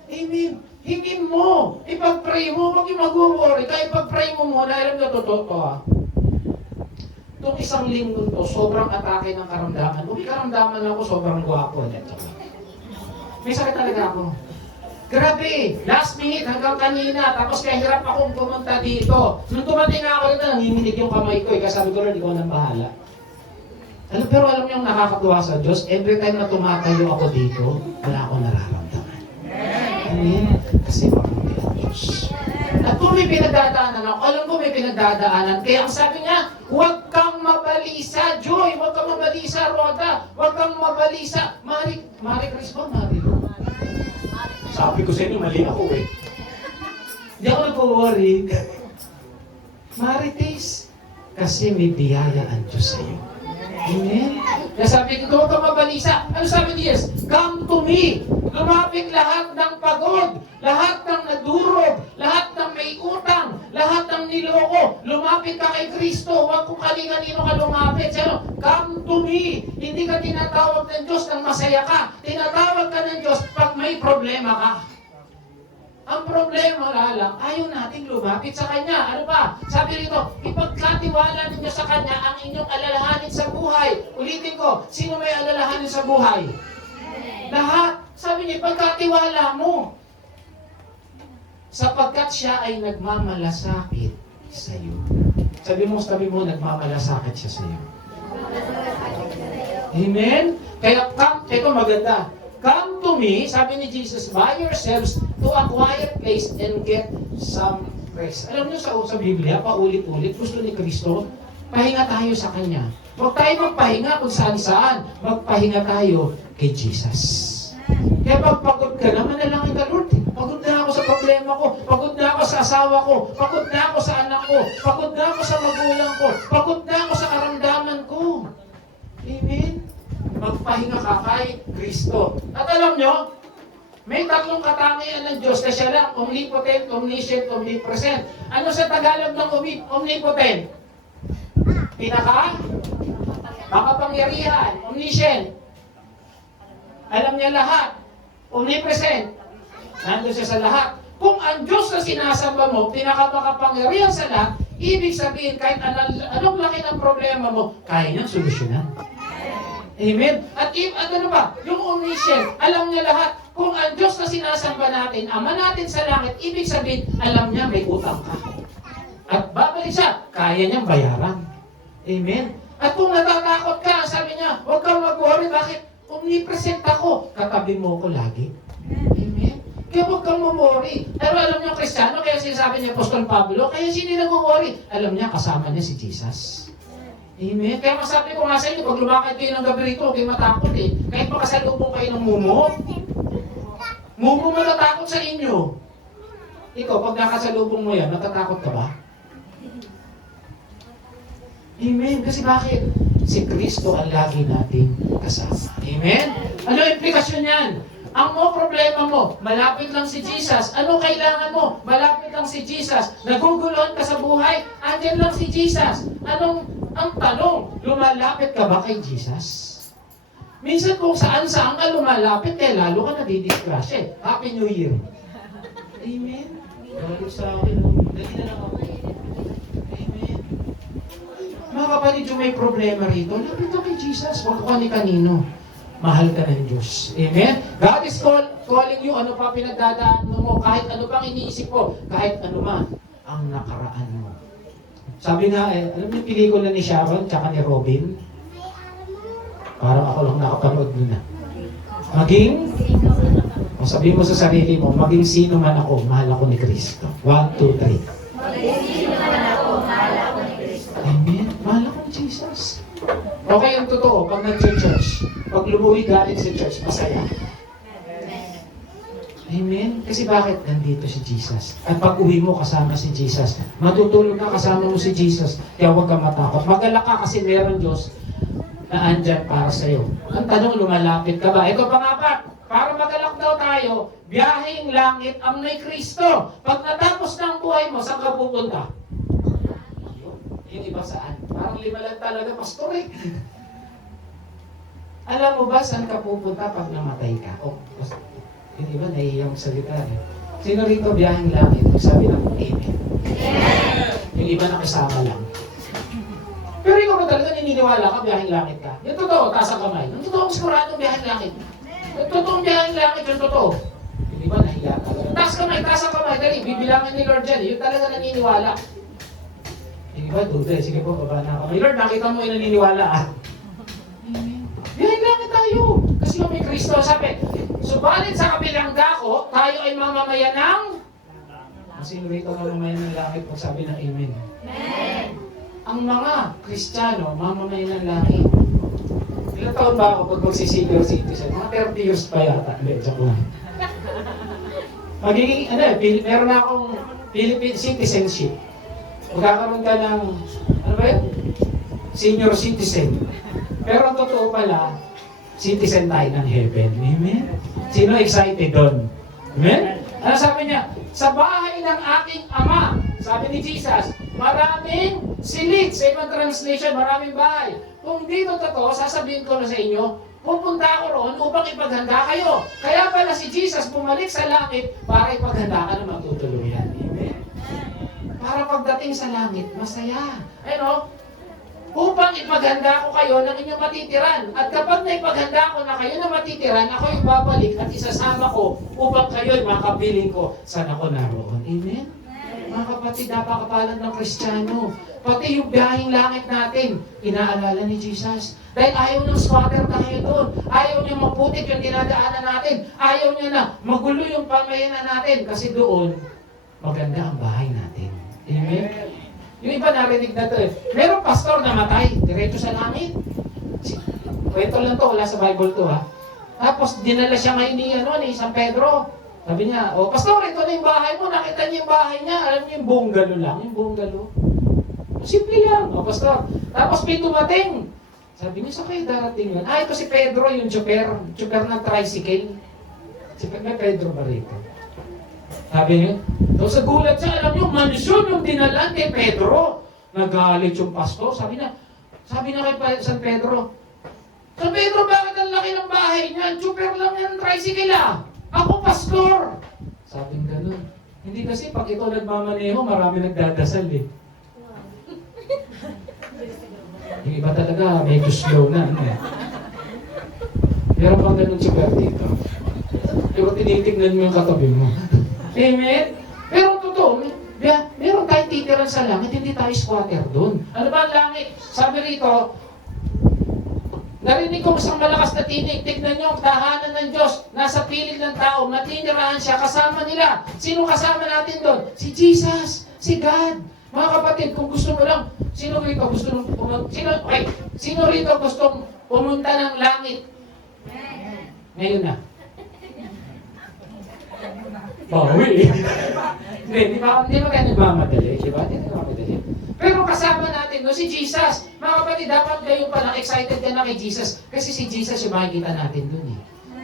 Amen. Hingin mo. Ipag-pray mo. Huwag yung mag-worry. Kaya ipag-pray mo muna. Alam nyo, totoo to ha. Itong isang linggo to, sobrang atake ng karamdaman. May karamdaman ako, sobrang gwapo. May sakit talaga ako. Grabe, last minute hanggang kanina, tapos kaya hirap akong pumunta dito. Nung tumating ako rito, nanginginig yung kamay ko eh, kasi sabi ko, Lord, ikaw nang bahala. Pero alam niyo yung nakakatuwa sa Diyos, every time na tumatayo ako dito, wala akong nararamdaman. Amen? Kasi mabuti ang Diyos. At kung may pinagdadaanan ako, alam ko may pinagdadaanan, kaya ang sabi niya, huwag kang mabalisa, Joy, huwag kang mabalisa, Roda, huwag kang mabalisa, Marie Chris ba, Marie? Sabi ko sa inyo, mali ako eh. Hindi ako nag-worry. Marites, kasi may biyaya ang Diyos sa iyo. Amen? Kaya sabi ko, huwag kang mabalisa. Ano sabi ni Jesus? Come to me. Lumapit lahat ng pagod, lahat ng nadurog, lahat ng may utang, lahat ng niloko. Lumapit ka kay Kristo. Huwag kung kalinganino ka lumapit. Sino? Come to me. Hindi ka tinatawag ng Diyos nang masaya ka. Tinatawag ka ng Diyos pag may problema ka. Ang problema lang, ayaw nating lumapit sa Kanya. Ano pa? Sabi rito, ipagkatiwala ninyo sa Kanya ang inyong alalahanin sa buhay. Ulitin ko, sino may alalahanin sa buhay? Lahat. Sabi niya, ipagkatiwala mo. Sapagkat siya ay nagmamalasakit sa iyo. Sabi mo, nagmamalasakit siya sa iyo. Amen? Kaya, ito maganda. Come to me, sabi ni Jesus, by yourselves to a quiet place and get some rest. Alam niyo sa Biblia, paulit-ulit, gusto ni Kristo, pahinga tayo sa Kanya. Huwag tayo magpahinga kung saan-saan. Magpahinga tayo kay Jesus. Kaya pag pagod ka, manalangin ka, Lord, pagod na ako sa problema ko, pagod na ako sa asawa ko, pagod na ako sa anak ko, pagod na ako sa magulang ko, pagod na ako sa karamdaman ko. Amen? Magpahinga ka kay Kristo. At alam nyo, may tatlong katangian ng Diyos na siya lang, omnipotent, omniscient, omnipresent. Ano sa Tagalog ng omnipotent? Makapangyarihan, omniscient. Alam niya lahat. Omnipresent. Nandun siya sa lahat. Kung ang Diyos na sinasamba mo, pinakamakapangyarihan sa lahat, ibig sabihin, kahit anong laki ng problema mo, kaya niyang solusyonan. Amen? At ano ba? Yung omniscient, alam niya lahat. Kung ang Diyos na sinasamba natin, Ama natin sa langit, ibig sabihin, alam niya may utang ka. At babalik siya, kaya niyang bayaran. Amen? At kung natatakot ka, sabi niya, huwag kang mag-worry, bakit? Omnipresent ako, katabi mo ko lagi. Amen? Kaya huwag kang mag-worry. Pero alam niyo, Kristiyano, kaya sinasabi niya, Apostol Pablo, kaya sino nag-worry? Alam niya, kasama niya si Jesus. Amen? Kaya masabi ko nga sa inyo, pag lumakad kayo ng gabi rito, huwag kayo matakot eh. Kahit makasalubong kayo ng mumo, mumo matatakot sa inyo. Ikaw, pag nakasalubong mo yan, natatakot ka ba? Amen? Kasi bakit? Si Kristo ang lagi nating kasama. Amen? Ano implikasyon yan? Ang problema mo, malapit lang si Jesus. Ano kailangan mo? Malapit lang si Jesus. Naguguluhan ka sa buhay, andyan lang si Jesus. Ang tanong, lumalapit ka ba kay Jesus? Minsan kung saan-saan ka lumalapit, kaya lalo ka nadidisgrasya. Happy New Year. Amen? Galit sa akin. Dali na lang ako. Amen. medyo may problema rito, lapit ka kay Jesus. Huwag ka ni kanino. Mahal ka ng Diyos. Amen? God is calling you, ano pa pinagdadaan mo, kahit ano pang iniisip mo, kahit ano man ang nakaraan mo. Sabi nga, alam niyo yung pelikula ni Sharon tsaka ni Robin? Parang ako lang nakapanood nun na. Maging, o sabihin mo sa sarili mo, maging sino man ako, mahal ako ni Kristo. 1, 2, 3. Maging sino man ako, mahal ako ni Kristo. Amen? Mahal ako ni Jesus. Okay, ang totoo, pag nag-church, pag lumuwi galing sa church, masaya. Amen? Kasi bakit? Nandito si Jesus. At pag uwi mo kasama si Jesus, matutulog ka kasama mo si Jesus. Kaya huwag kang matakot. Magalak ka kasi meron Diyos na andyan para sa'yo. Ang tanong, lumalapit ka ba? Ito pang-apat, para magalak daw tayo, biyaheng langit ang may Kristo. Pag natapos na ang buhay mo, saan ka pupunta? Yung iba saan? Parang lima lang talaga, pastor eh. Alam mo ba saan ka pupunta pag namatay ka? Oh, yung iba nahihiyang salita eh. Sino rito biyaheng langit? Sabi ng amen. Yung iba nakisama lang. Pero ikaw ba talaga naniniwala ka biyaheng langit ka? Yung totoo, taas ang kamay. Yung totoo, sigurado biyaheng langit. Yung totoo biyaheng langit, yung totoo. Yung iba nahiya talaga. Taas ang kamay, dali. Bibilangin ni Lord dyan. Yung talaga naniniwala. Yung iba, duda eh. Sige po, baba na kami. Lord, nakita mo yung naniniwala ah. Biyaheng langit tayo. Kasi yung may Kristo, sabi, subalit sa kabilang dako, tayo ay mamamayan ng... Sino rito mamamayan ng langit? Pag sabi ng amen. Amen. Ang mga Kristiyano, mamamayan ng langit. Ilang taon ba ako pag magsisenior citizen? Mga 30 years pa yata. Hindi, joke lang. Magiging, meron na akong Philippine citizenship. Magkakaroon ka ng, ano ba yun? Senior citizen. Pero ang totoo pala, citizen tayo ng heaven. Amen? Sino excited doon? Amen? Ano sabi niya? Sa bahay ng aking Ama, sabi ni Jesus, maraming silid. Sa ibang translation, maraming bahay. Kung dito totoo, sasabihin ko na sa inyo, pupunta ako roon upang ipaghanda kayo. Kaya pala si Jesus bumalik sa langit para ipaghanda ka ng matutuluyan. Amen? Para pagdating sa langit, masaya. Ayun, upang ipaghanda ko kayo ng inyong matitiran. At kapag naipaghanda ko na kayo na matitiran, ako yung babalik at isasama ko upang kayo'y makapiling ko saan ako naroon. Amen? Mga kapatid, napakapalan ng Kristiyano. Pati yung biyaheng langit natin, inaalala ni Jesus. Dahil ayaw ng squatter tayo doon. Ayaw niya maputik yung dinadaanan natin. Ayaw niya na magulo yung pamayanan natin. Kasi doon, maganda ang bahay natin. Amen? Yung iba narinig na ito eh. Merong pastor na matay, diretso sa langit. Kwento lang to, wala sa Bible to ha. Tapos dinala siya ngayon ni San Pedro. Sabi niya, oh pastor, ito na yung bahay mo. Nakita niyo yung bahay niya. Alam niyo yung bungalo lang. Yung bungalo. Simple lang, oh pastor. Tapos may tumating. Sabi niya, sa kayo darating yun? Ah, ito si Pedro, yung chopper ng tricycle. May Pedro ba rito? Sabi niyo, so sa gulat siya, alam niyo, mansyon yung dinalan kay Pedro. Nagalit yung pastor. Sabi na kay San Pedro, San Pedro, bakit ang laki ng bahay niya? Super lang yan, tricycle ah. Ako, pastor. Sabi nga ganun. Hindi kasi pag ito nagmamaneho, marami nagdadasal eh. Yung iba talaga, medyo slow na. Meron pang ganun super dito. Pero tinitignan mo yung katabi mo. Amen? Pero totoo, meron tayong titiran sa langit, hindi tayo squatter doon. Ano ba ang langit? Sabi rito, narinig ko isang malakas na tinig, tignan nyo ang tahanan ng Diyos, nasa piling ng tao, natinirahan siya, kasama nila. Sino kasama natin doon? Si Jesus, si God. Mga kapatid, kung gusto mo lang, sino rito gustong pumunta ng langit? Ngayon na. Bawi. Hindi ba kayo nagmamadali? Diba? Hindi nagmamadali. Pero kasama natin, no, si Jesus. Mga kapatid, dapat kayo pa lang excited ka na kay Jesus. Kasi si Jesus yung makikita natin dun eh.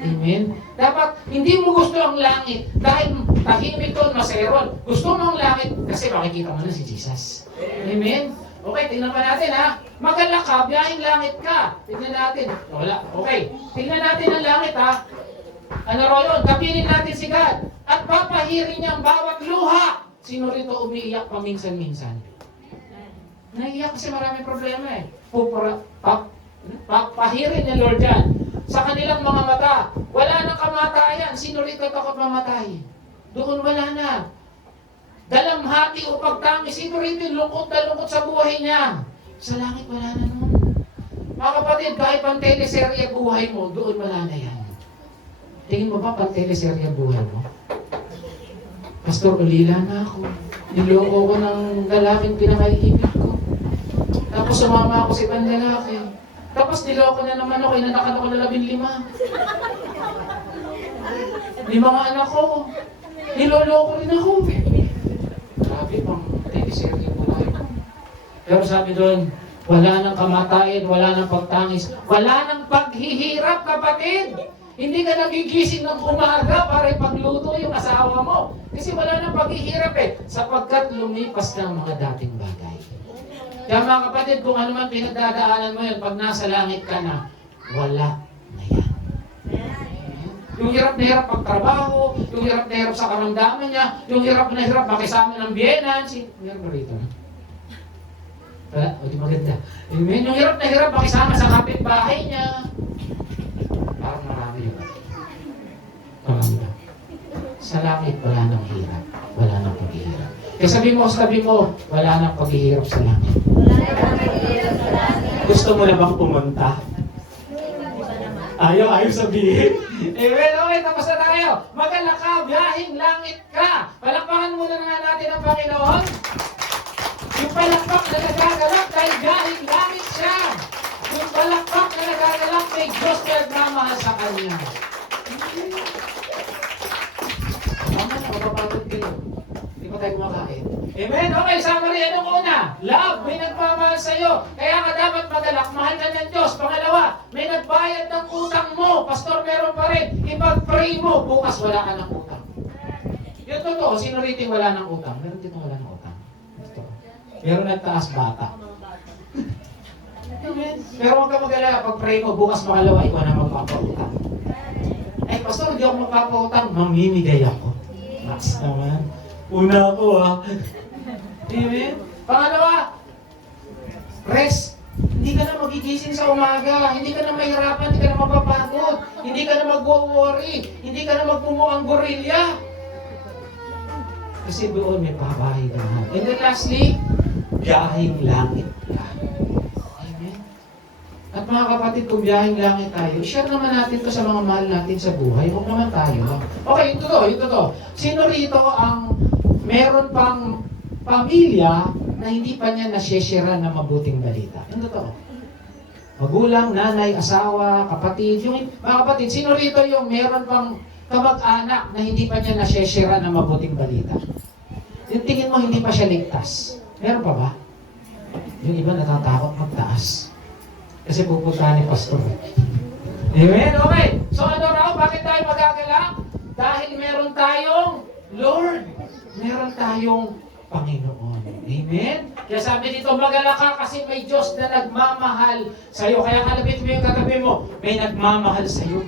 Amen? Dapat, hindi mo gusto ang langit dahil tahimik doon, maseron. Gusto mo ang langit kasi makikita mo na si Jesus. Amen? Okay, tingnan pa natin ha. Magalak ka, biyaheng langit ka. Tingnan natin. Wala. Okay, tingnan natin ang langit ha. Ano yun? Kapiling natin si God. At papahirin niya ang bawat luha. Sino rito umiiyak paminsan-minsan? Nahihiya kasi maraming problema eh. Pahirin ni Lord yan. Sa kanilang mga mata, wala nang kamatayan. Sino rito takot mamatay? Doon wala na. Dalamhati o pagtangi. Sino rito lungkot na lungkot sa buhay niya? Sa langit wala na nun. Mga kapatid, kahit pang teleserye buhay mo, doon wala na yan. Tingin mo ba pang teleserye buhay mo? Pastor, ulila na ako. Niloko ko ng lalaking pinakaiibig ko. Tapos sumama ako sa ibang lalaki. Tapos niloko na naman ako, inanakan ako na 15. Di mga anak ko. Niloloko rin ako. Grabe, pang teleserye buhay ko. Pero sabi doon, wala nang kamatayan, wala nang pagtangis, wala nang paghihirap, kapatid. Hindi ka nagigising ng umaga para ipagluto yung asawa mo. Kasi wala nang paghihirap eh, sapagkat lumipas na ang mga dating bagay. Kaya mga kapatid, kung ano man pinagdadaanan mo yun, pag nasa langit ka na, wala na yan. Yung hirap na hirap pagtrabaho, yung hirap na hirap sa karamdaman niya, yung hirap na hirap makisama ng biyenan, meron ba rito? Wala, o di maganda. Amen. Yung hirap na hirap makisama sa kapitbahay niya. Parang marami yun. Marami ba? Sa langit, wala nang hirap. Wala nang paghihirap. Kaya sabi mo, wala nang paghihirap sa langit. Wala nang paghihirap sa langit. Gusto mo na bang pumunta? Ayaw sabihin. Amen. Okay, tapos na tayo. Magala ka, biyahing langit ka. Palakpakan muna nga natin ang Panginoon. Yung palakpak na nagagalak dahil biyahing langit siya. Yung palakpak na nagagalak may Diyos na nagmamahal sa Kanya. Tama na, mapapagod kayo. Hindi pa tayo kumakain. Amen? Okay, summary. Anong una? Love, may nagmamahal sa'yo. Kaya ka dapat magalak, mahal ka ng Diyos. Pangalawa, may nagbayad ng utang mo. Pastor, meron pa rin. Ipag-pray mo, bukas wala ka ng utang. Yung totoo, sino rito wala ng utang? Meron dito wala ng utang. Pero nagtaas bata. Pero huwag ka mag-alala, pag-pray mo, bukas makalawa, ikaw na magpapautang. Ay, pastor, hindi ako magpapautang. Mamimigay ako. Max naman. Una ako, Amen? Pangalawa, rest. Hindi ka na magigising sa umaga. Hindi ka na mahirapan. Hindi ka na mapapagod. Hindi ka na mag-worry. Hindi ka na magmumukhang gorilya. Kasi doon may pabahay naman. And then lastly, biyahing langit ka. Amen? At mga kapatid, kung biyahing langit tayo, share naman natin to sa mga mahal natin sa buhay. Huwag naman tayo. Okay, yung totoo. Sino rito ang meron pang pamilya na hindi pa niya nasyeshare ng mabuting balita? Yung totoo. Magulang, nanay, asawa, kapatid. Mga kapatid, sino rito yung meron pang kamag-anak na hindi pa niya nasyeshare ng mabuting balita? Yung tingin mo hindi pa siya ligtas. Meron pa ba? Yung iba natatakot magtaas. Kasi pupunta ni Pastor. Amen? Okay. So ano raw? Bakit tayo magagalak? Dahil meron tayong Lord. Meron tayong Panginoon. Amen? Kaya sabi dito, magalak ka kasi may Diyos na nagmamahal sa'yo. Kaya kalabit mo yung katabi mo, may nagmamahal sa'yo.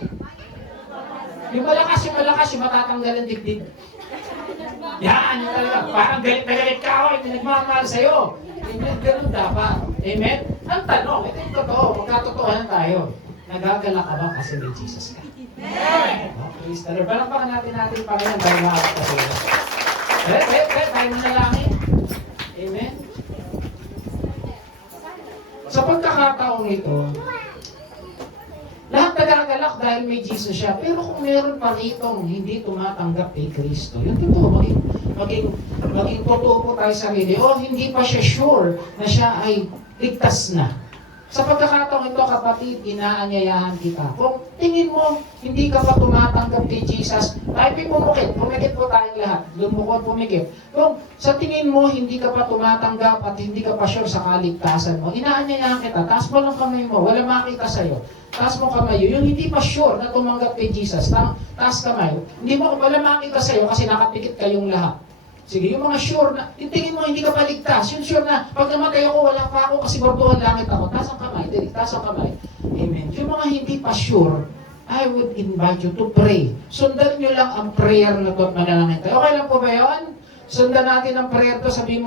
Yung malakas, yung matatanggal ang dibdib. Yan, yung talaga. Parang galit na galit ka ako, hindi nagmamahal sa'yo. Amen, ganun dapat. Amen? Ang tanong, ito yung totoo, magkatotohanan tayo. Nagagala ka ba kasi may Jesus ka? Amen! Praise the Lord. Palakpakan natin Panginoon, dahil makakot ka sila. Tayo manalangin. Amen? Sa pagkakataong ito, lahat nagagalak dahil may Jesus siya. Pero kung meron pa ritong hindi tumatanggap kay Kristo, yun totoo, maging totoo po tayo sa sarili. O hindi pa siya sure na siya ay ligtas na. Sa pagkakataong ito, kapatid, inaanyayahan kita. Kung tingin mo, hindi ka pa tumatanggap kay Jesus, tayo pumikit po tayong lahat. Lumukod, pumikit. Kung sa tingin mo, hindi ka pa tumatanggap at hindi ka pa sure sa kaligtasan mo, inaanyayahan kita, taas mo lang kamay mo, wala makita sa'yo. Taas mo kamay yun. Yung hindi pa sure na tumanggap kay Jesus, taas kamay. Hindi mo, wala makita sa'yo kasi nakapikit kayong lahat. Sige, yung mga sure na, tingin mo hindi ka paligtas, yung sure na, pag namatay ako, wala pa ako kasi bordohan langit ako, taas ang kamay, taas ang kamay. Amen. Yung mga hindi pa sure, I would invite you to pray. Sundan nyo lang ang prayer na to at manalangin tayo. Okay lang po ba yun? Sundan natin ang prayer to, sabihin mo,